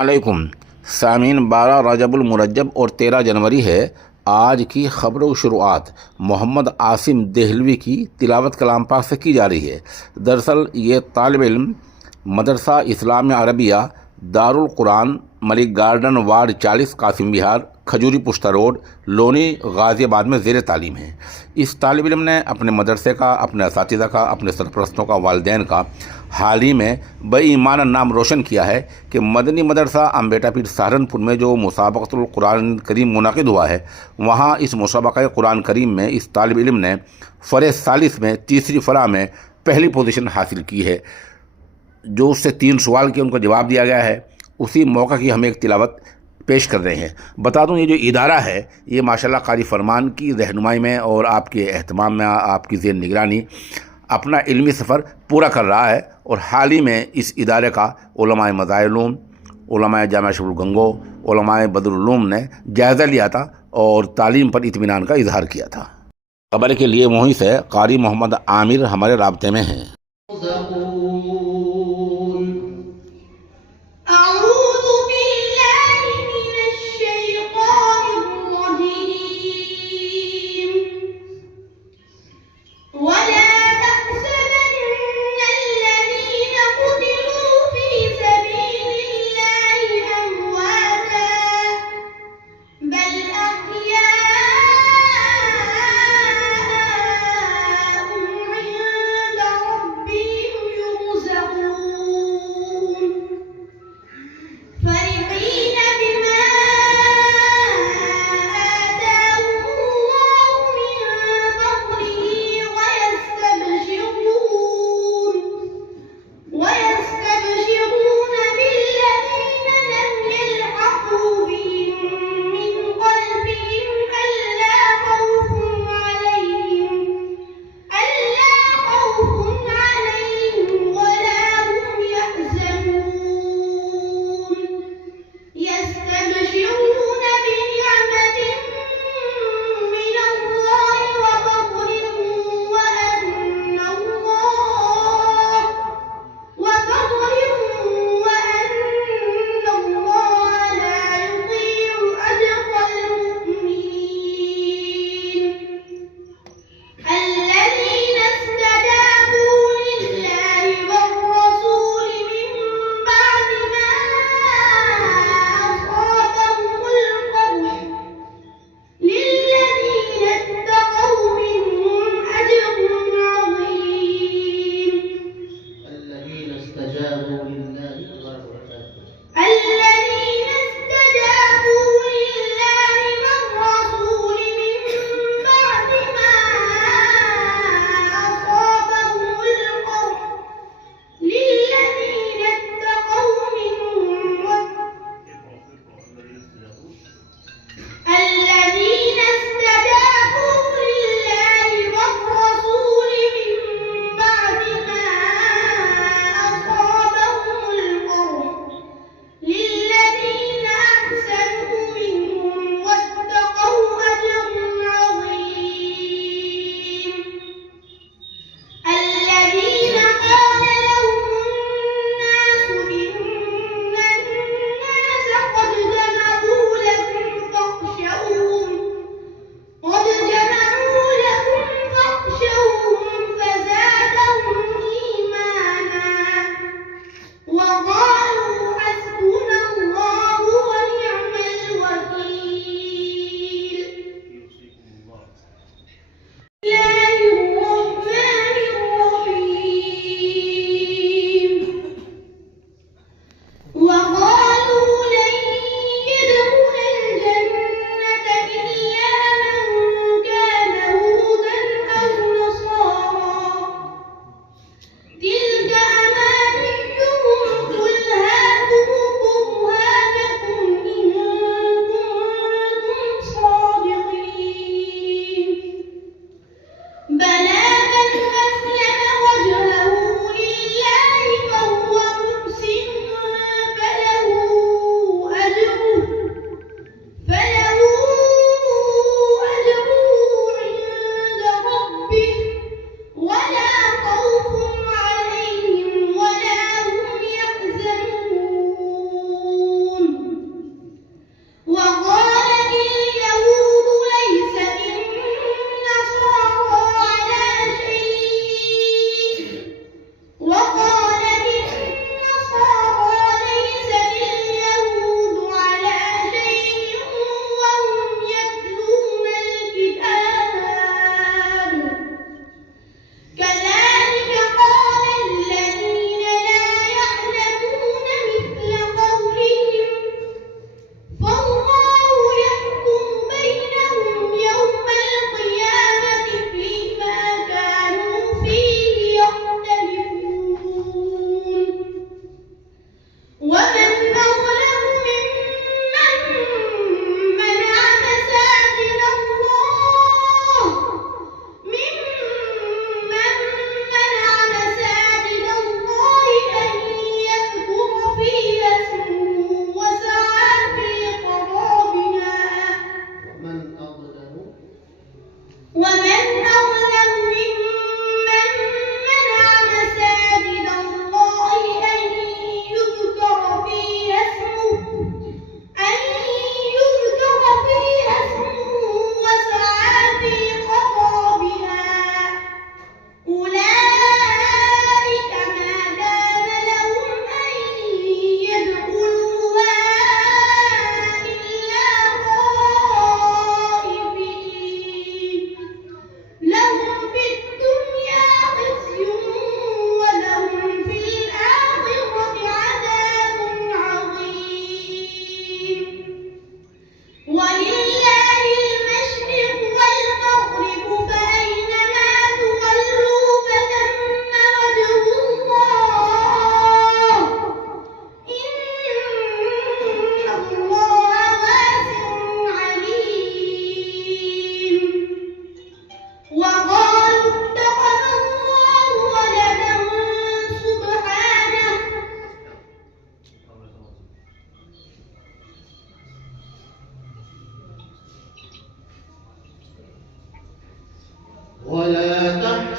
علیکم سامعین، 12 رجب المرجب اور 13 جنوری ہے۔ آج کی خبر و شروعات محمد عاصم دہلوی کی تلاوت کلام پاک سے کی جا رہی ہے۔ دراصل یہ طالب علم مدرسہ اسلامیہ عربیہ دارالقرآن ملک گارڈن وارڈ 40 قاسم بہار کھجوری پشتہ روڈ لونی غازی آباد میں زیر تعلیم ہے۔ اس طالب علم نے اپنے مدرسے کا، اپنے اساتذہ کا، اپنے سرپرستوں کا، والدین کا حال ہی میں بے ایمان نام روشن کیا ہے کہ مدنی مدرسہ امبیٹا پیر سہارنپور میں جو مسابقۃ القرآن کریم منعقد ہوا ہے، وہاں اس مسابقہ قرآن کریم میں اس طالب علم نے فرع ثالث میں تیسری فرع میں پہلی پوزیشن حاصل کی ہے۔ جو اس سے 3 سوال کے ان کو جواب دیا گیا ہے، اسی موقع کی ہم ایک تلاوت پیش کر رہے ہیں۔ بتا دوں، یہ جو ادارہ ہے یہ ماشاءاللہ قاری فرمان کی رہنمائی میں اور آپ کے اہتمام میں، آپ کی زیر نگرانی اپنا علمی سفر پورا کر رہا ہے، اور حال ہی میں اس ادارے کا علماء مظاہر علوم، علماء جامعہ شمس الگنگو، علماء بدر العلوم نے جائزہ لیا تھا اور تعلیم پر اطمینان کا اظہار کیا تھا۔ خبر کے لیے وہیں سے قاری محمد عامر ہمارے رابطے میں ہیں۔ أعوذ بالله من الشيطان الرجيم ولا تحسبن الذين قتلوا في سبيل الله أمواتا بل أحياء عند ربهم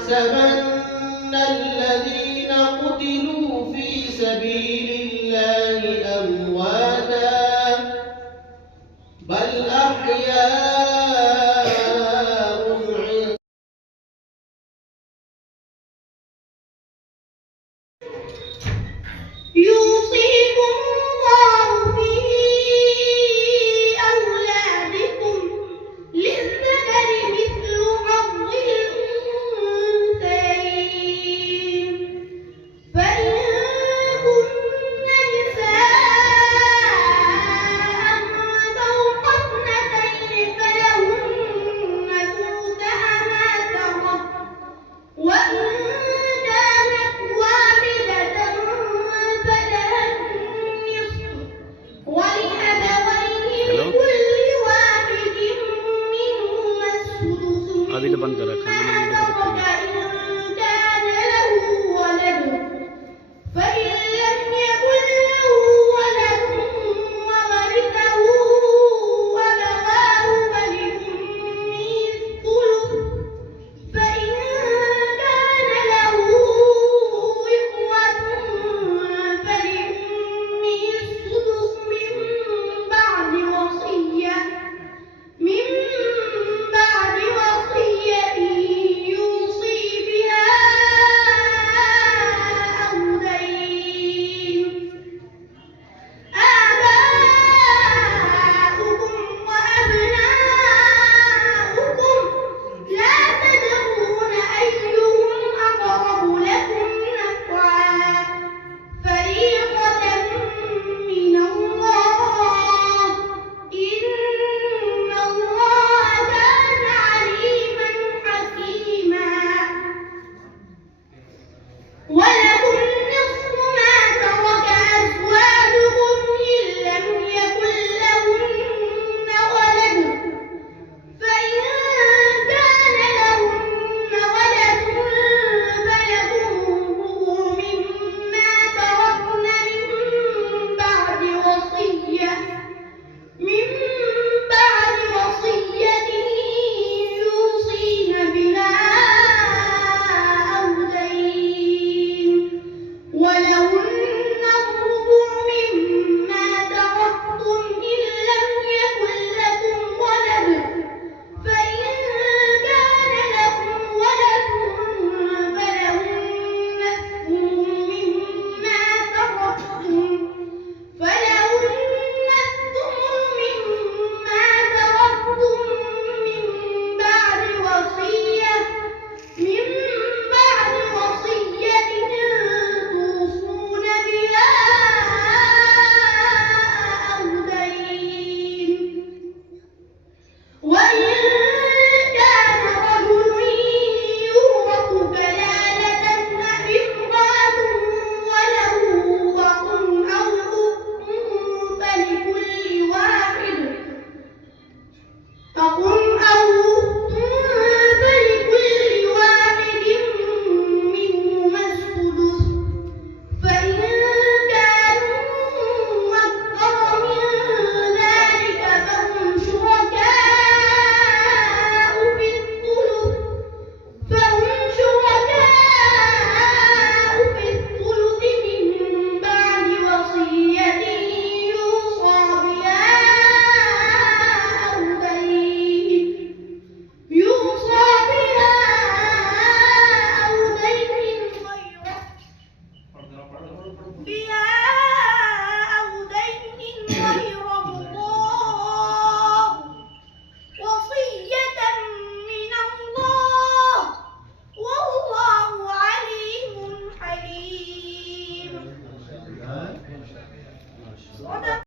تحسبن